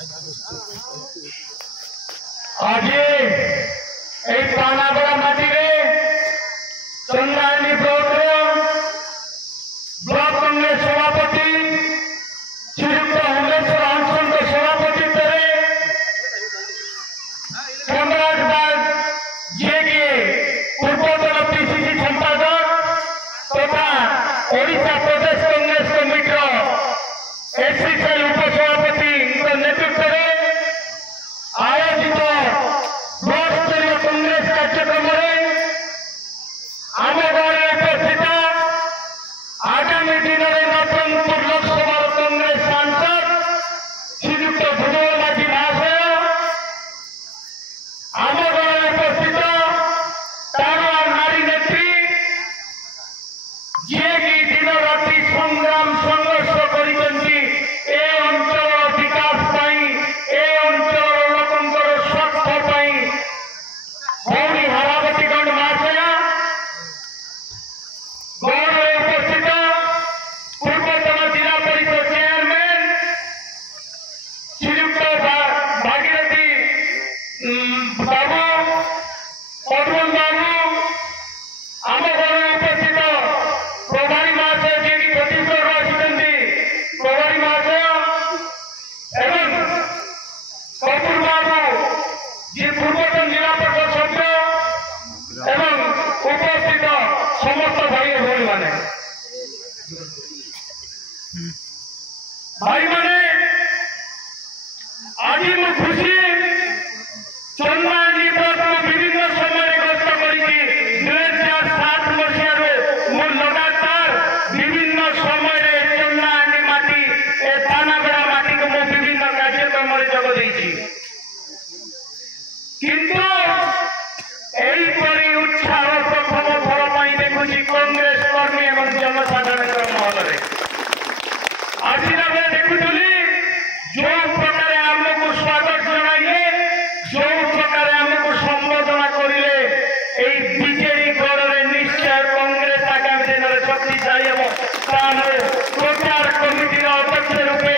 आज पानागड़ा माटी Chandrani block block Congress सभापति श्रीयुक्त हुमेश्वर हंसन सभापतित्व जी के पूर्वतन पीसीसी संपादक तथा ओडिशा प्रदेश कांग्रेस कमिटर एससीएल उपसभापति नेतृत्व में आयोजित ब्लॉक स्तरीय कांग्रेस कार्यक्रम आम गाँव उपस्थित आगामी दिन में नवरंगपुर लोकसभा कांग्रेस सांसद श्रीयुक्त भुजबल माझी महाशय आम गाँव उपस्थित तारा नारी नेत्री जी की दिन राति संग्राम संघर्ष कर अंचल विकास अंचल लोकंर स्वार्थ भौणी हरावती गंड महाशया गौर उपस्थित पूर्वतन जिला परिषद चेयरमैन श्रीयुक्त भागीरथी बाबू पद्मन बाबू आम घर उपस्थित प्रभारी महाशय जी की छत्तीसगढ़ आसी प्रभारी महाशय एवं कपूर बाबू जी पूर्वतन जिला परिषद सभ्य एवं उपस्थित समस्त भाई भौणी मैंने भाई मैंने आज मु खुशी चंद्राणी ब्लॉक विभिन्न समय गस्त कर 2007 मसीह मु लगातार विभिन्न समय चंद्राणी माटी थानागड़ा माटी को मु विभिन्न कार्यक्रम जोग देछि किंतु एहीपरि उत्साह प्रथम थर पाई देखुछि कांग्रेस कर्मी एवं जनसाधारण महल आसला बेले देखुली जो प्रकार आमको स्वागत जनाइले जो प्रकार आमको संबोधन करें बीजेडी गढ़ निश्चय कांग्रेस आगामी दिन में शक्तिशाली हम प्रचार कमिटी अध्यक्ष रूपे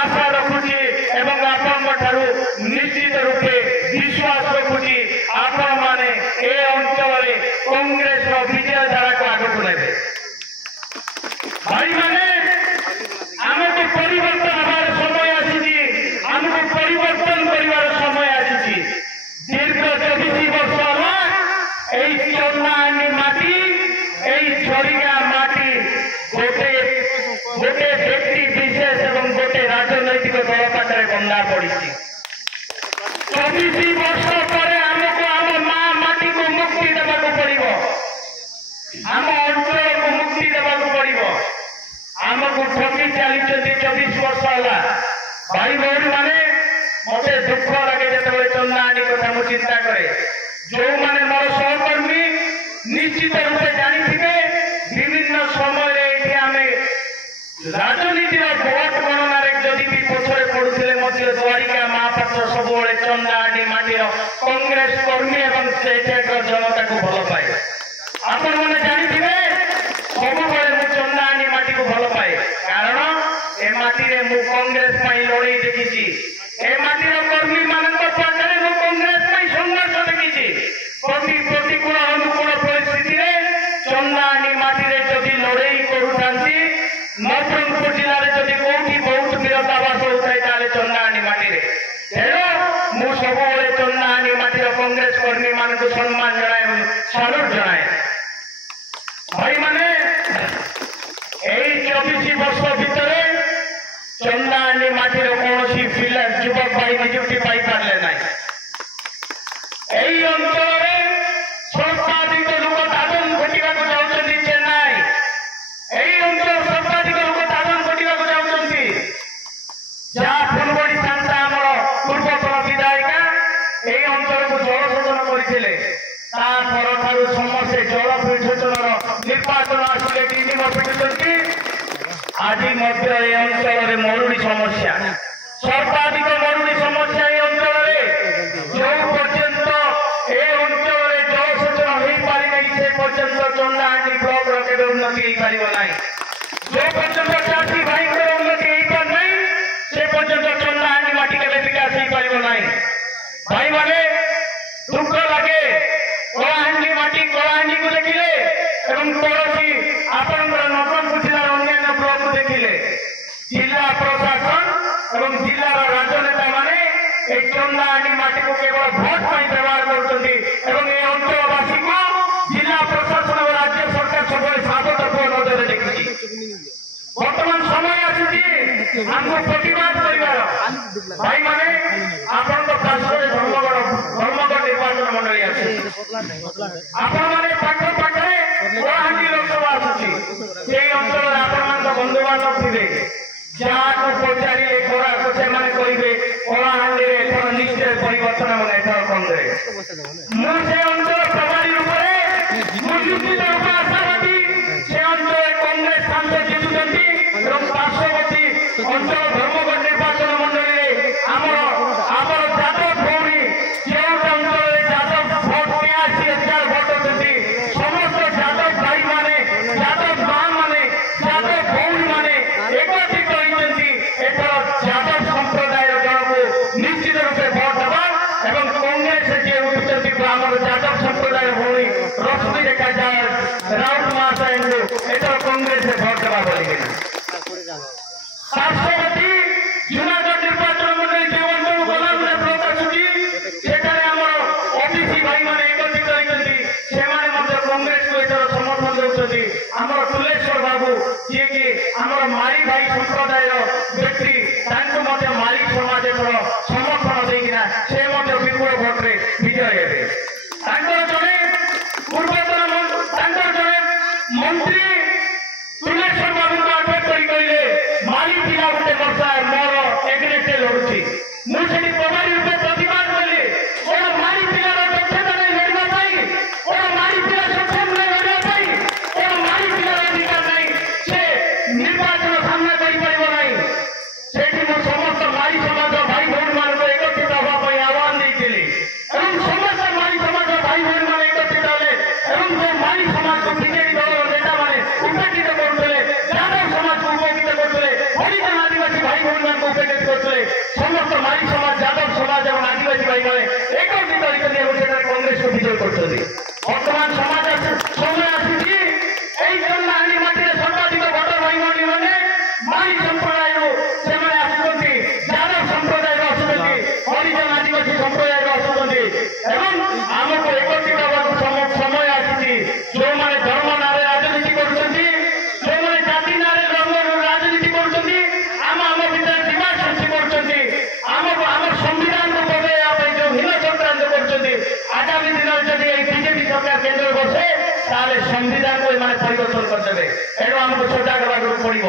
आशा रखुची एवं आपू निश्चित रूपे विश्वास रखुची आपण मैंने ए अंचल कांग्रेस विजय धारा को आगक ने भाई मैंने आमको परिवर्तन हमारे समय आसी आमको परिवर्तन कर समय आसी दीर्घ 24 वर्ष है चंद्राणी माटी झरिगा माटी गोटे गोटे व्यक्ति विशेष एवं गोटे राजनैतिक दल पाखे बंधा पड़ी 24 वर्ष पर आमको आम माँ माटी को मुक्ति देवाक पड़ो आम अंचल को मुक्ति देवाक पड़ो आमको ठकी चली 24 वर्ष है भाई भौणी मैंने मत दुख लगे जो चंद्राणी कथा मुझे चिंता करे जो मैंने मोर सहकर्मी निश्चित रूपे जानी विभिन्न समय आम राजनीति भोट गणन जदि भी पछरे पड़ुले द्वारिका महापात्र सब चंद्राणी माटीर कांग्रेस कर्मी एवं जनता को भल पाए आपण मैंने जानी सब चंद्राणी माटी को भल पाए कारण ए माटी मु कांग्रेस लड़े देखी ए माटीर कर्मी मान पाखे मु कांग्रेस संघर्ष देखी प्रति प्रतिकूल अनुकूल परिस्थिति चंद्राणी माटी जदि लड़े करूँ नवरंगपुर जिले में जदि कौटी बहुत वीरतावास होता है चंद्राणी माटी तेणु मु सब चंद्राणी माटीर कांग्रेस कर्मी मान को सम्मान जनाए सालुट जनाए भाई मैंने 24 वर्ष भितर चंद्राणी माटीर कौन पिला युवक भाई निजुक्ति पाई पारे ना अंचल सर्वाधिक लोक दादन घटा जाऊँगी चेन्नई अंचल सर्वाधिक लोक दादन घटा जाऊँगी जहाँ फुलगड़ी सांता आमर पूर्वतन विधायिका यही अंचल को जलसेचन करते समस्ते जल परिसेचन निर्वाचन आसिले 3 वर्ष पिटुंट आज अंचल मरुड़ी समस्या सर्वाधिक मरुड़ी समस्या अंचल जो पर्यंत ए अंचल जलसेचन हो पारि नहीं से पर्यंत चंद्राणी ब्लॉक के उन्नति हो पार ना जो पर्यंत चाषी भाई उन्नति हो पार नहीं से पर्यंत चंद्राणी माटी के ପାଇବ ନାହିଁ। ଭାଇମାନେ ଦୁଃଖ ଲାଗେ କଳାହାଣ୍ଡି ମାଟି କଳାହାଣ୍ଡିକୁ ଦେଖିଲେ ଏବଂ ପଡ଼ୋଶୀ ଆପଣଙ୍କର ନବରଙ୍ଗପୁର ଜିଲ୍ଲାର ଅନ୍ୟାନ୍ୟ ବ୍ଲକକୁ ଦେଖିଲେ ଜିଲ୍ଲା ପ୍ରଶାସନ ଏବଂ ଜିଲ୍ଲାର ରାଜନେତା ମାନେ এই চন্দাহাଣ୍ଡି ମାଟିକୁ କେବଳ ଭୋଟ ପାଇଁ ବ୍ୟବହାର କରୁଛନ୍ତି ଏବଂ এই ଅଞ୍ଚଳବାସୀକୁ ଜିଲ୍ଲା ପ୍ରଶାସନ ଓ ରାଜ୍ୟ ସରକାର ସବୁବେଳେ ସାବଧାନ ନଜରରେ ଦେଖିଛି। ବର୍ତ୍ତମାନ ସମୟ ଆସୁଛି ଆମକୁ ପ୍ରତିବାଦ କରିବାର। ଭାଇମାନେ ଆପଣଙ୍କ ପାର୍ଶ୍ୱରେ ଧର୍ମଗଡ଼ ନିର୍ବାଚନ ମଣ୍ଡଳୀ ଅଛି। ଆପଣମାନେ ପାଖ ପାଖରେ କଳାହାଣ୍ଡି ଲୋକସଭା ଆସୁଛି। ସେଇ ଅଞ୍ଚଳରେ ଆପଣମାନଙ୍କ ବନ୍ଧୁବାନ୍ଧବ ଥିବେ ଯାହାକୁ ପଚାରିଲେ ଖରାକୁ ସେମାନେ କହିବେ କଳାହାଣ୍ଡିରେ ଏଥର ନିଶ୍ଚୟ ପରିବର୍ତ୍ତନ ହେବ ଏଥର କଂଗ୍ରେସ। ମୁଁ ସେ ଅଞ୍ଚଳ ପ୍ରଭାରୀ ରୂପରେ ମୁଁ ନିଶ୍ଚିତ ରୂପେ ଆଶାବାଦୀ ସେ ଅଞ୍ଚଳରେ କଂଗ୍ରେସ ସାଂସଦ ଜିତୁଛନ୍ତି ଏବଂ ପାର୍ଶ୍ୱବର୍ତ୍ତୀ ଅଞ୍ଚଳ ଧର୍ମଗଡ଼ ନିର୍ବାଚନ ମଣ୍ଡଳୀରେ ଆମର ଯାଦବ ଭଉଣୀ ଯେଉଁ ଅଞ୍ଚଳରେ ଯାଦବ ଭୋଟ 83,000 ଭୋଟ ଅଛନ୍ତି ସମସ୍ତ ଯାଦବ ଭାଇମାନେ ଯାଦବ ମା ମାନେ ଯାଦବ ଭଉଣୀ ମାନେ ଏକତ୍ରିତ ହୋଇଛନ୍ତି ଏଥର ଯାଦବ ସମ୍ପ୍ରଦାୟର ଜଣକୁ ନିଶ୍ଚିତ ରୂପେ ଭୋଟ ଦେବା ଏବଂ କଂଗ୍ରେସ ଯିଏ ଉଠୁଛନ୍ତି ଆମର ଯାଦବ ସମ୍ପ୍ରଦାୟର ଭଉଣୀ ରଶ୍ମି ରେଖା ରାଉତ ମହାଶୟଙ୍କୁ ଏଥର କଂଗ୍ରେସରେ ଭୋଟ ଦେବା ବୋଲିକିନା ପାର୍ଶ୍ୱବର୍ତ୍ତୀ ଜୁନାଗଡ଼ ନିର୍ବାଚନ ମଣ୍ଡଳୀ ଯେଉଁ ଅଞ୍ଚଳ ଗଲାବେଳେ ବ୍ଲକ ଆସୁଛି ସେଠାରେ ଆମର ଓବିସି ଭାଇମାନେ ଏକତ୍ରିତ ହୋଇଛନ୍ତି ସେମାନେ ମଧ୍ୟ କଂଗ୍ରେସକୁ ଏଥର ସମର୍ଥନ ଦେଉଛନ୍ତି। ଆମର ତୁଲେଶ୍ୱର ବାବୁ ଯିଏକି ଆମର ମାଳି ଭାଇ ସମ୍ପ୍ରଦାୟର ବ୍ୟକ୍ତି ତାଙ୍କୁ ମଧ୍ୟ ମାଳି ସମାଜ ଏଥର ସମର୍ଥନ ଦେଇକିନା ସେ ମଧ୍ୟ ବିପୁଳ ଭୋଟରେ ବିଜୟ ହେବେ। ତାଙ୍କର ଜଣେ ପୂର୍ବତନ ମନ୍ତ୍ରୀ ତୁଲେଶ୍ୱର ବାବୁଙ୍କୁ ଆଟାକ କରି କହିଲେ ମାଳି ପିଲା ଗୋଟେ ବର୍ଷା ମୋର ଏଗ୍ନେଷ୍ଟରେ ଲଢୁଛି। ମୁଁ ସେଠି ପ୍ରଭାରୀ ରୂପେ ପ୍ରତିବାଦ କଲି କଣ ମାଳି ପିଲାର ଦକ୍ଷତା ନେଇ ଲଢିବା ପାଇଁ କଣ ମାଳି ପିଲା ସକ୍ଷମ ନେଇ ଲଢିବା ପାଇଁ କଣ ମାଳି ପିଲାର ଅଧିକାର ନାହିଁ ସେ ନିର୍ବାଚନ ସାମ୍ନା କରିପାରିବ ନାହିଁ। ସେଠି ମୁଁ ସମସ୍ତ ମାଳି ସମାଜ ଭାଇ ଭଉଣୀମାନଙ୍କୁ ଏକତ୍ରିତ ହେବା ପାଇଁ ଆହ୍ୱାନ ଦେଇଥିଲି ଏବଂ ସମସ୍ତ ମାଳି ସମାଜ ଭାଇ ଭଉଣୀମାନେ ଏକତ୍ରିତ ହେଲେ ଏବଂ ସେ ମାଳି ସମାଜକୁ ବିଜେଡି ଦଳର ନେତାମାନେ ଉପେକ୍ଷିତ କରୁଥିଲେ ଯାଦବ ସମାଜକୁ ଉପେକ୍ଷିତ କରୁଥିଲେ ହରିଜନ ଆଦିବାସୀ ଭାଇ ଭଉଣୀମାନଙ୍କୁ ଉପେକ୍ଷିତ କରୁଥିଲେ ସମସ୍ତ ମାଳି ସମାଜ ଯାଦବ ସମାଜ ଏବଂ ଆଦିବାସୀ ଭାଇମାନେ ଏକତ୍ରିତ ହୋଇଛନ୍ତି ଏବଂ ସେଠାରେ କଂଗ୍ରେସକୁ ବିଜୟ କରୁଛନ୍ତି। ବର୍ତ୍ତମାନ ସମୟ ଆସିଛି এই চন্দাহাଣ୍ଡି ମାଟିରେ ସର୍ବାଧିକ ଭୋଟର ଭାଇ ଭଉଣୀମାନେ ମାଳି ସମ୍ପ୍ରଦାୟରୁ ସେମାନେ ଆସୁଛନ୍ତି ଯାଦବ ସମ୍ପ୍ରଦାୟରୁ ଆସୁଛନ୍ତି ହରିଜନ ଆଦିବାସୀ ସମ୍ପ୍ରଦାୟରୁ ଆସୁଛନ୍ତି ଏବଂ ଆମକୁ ଏକତ୍ରିତ ହେବାକୁ ସମୟ ଆସିଛି। ଯେଉଁମାନେ ଧର୍ମ ନାଁରେ ରାଜନୀତି କରୁଛନ୍ତି ଯେଉଁମାନେ ଜାତି ନାଁରେ ରାଜନୀତି କରୁଛନ୍ତି ଆମ ଭିତରେ ବିବାଦ ସୃଷ୍ଟି କରୁଛନ୍ତି ଆମକୁ ଆମ ସମ୍ବିଧାନକୁ ବଦଳାଇବା ପାଇଁ ଯେଉଁ ହୀନ ଚକ୍ରାନ୍ତ କରୁଛନ୍ତି ଆଗାମୀ ଦିନରେ ଯଦି ଏଇ ବିଜେପି ସରକାର କେନ୍ଦ୍ରରେ ବସେ ତାହେଲେ ସଂବିଧାନକୁ ଏମାନେ ପରିବର୍ତ୍ତନ କରିଦେବେ। ଏଣୁ ଆମକୁ ସଜାଗ ହେବାକୁ ପଡିବ।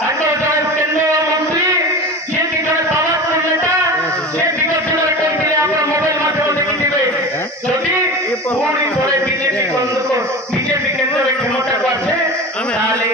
ତାଙ୍କର ଜଣେ କେନ୍ଦ୍ର ମନ୍ତ୍ରୀ ଯିଏକି ଜଣେ ପାୱାରଫୁଲ ନେତା ସେ ବିଗତ ଦିନରେ କହିଥିଲେ ଆପଣ ମୋବାଇଲ ମାଧ୍ୟମରେ ଦେଖିଥିବେ ଯଦି ପୁଣି ଥରେ ବିଜେପି କେନ୍ଦ୍ରରେ କ୍ଷମତାକୁ ଆସେ ତାହେଲେ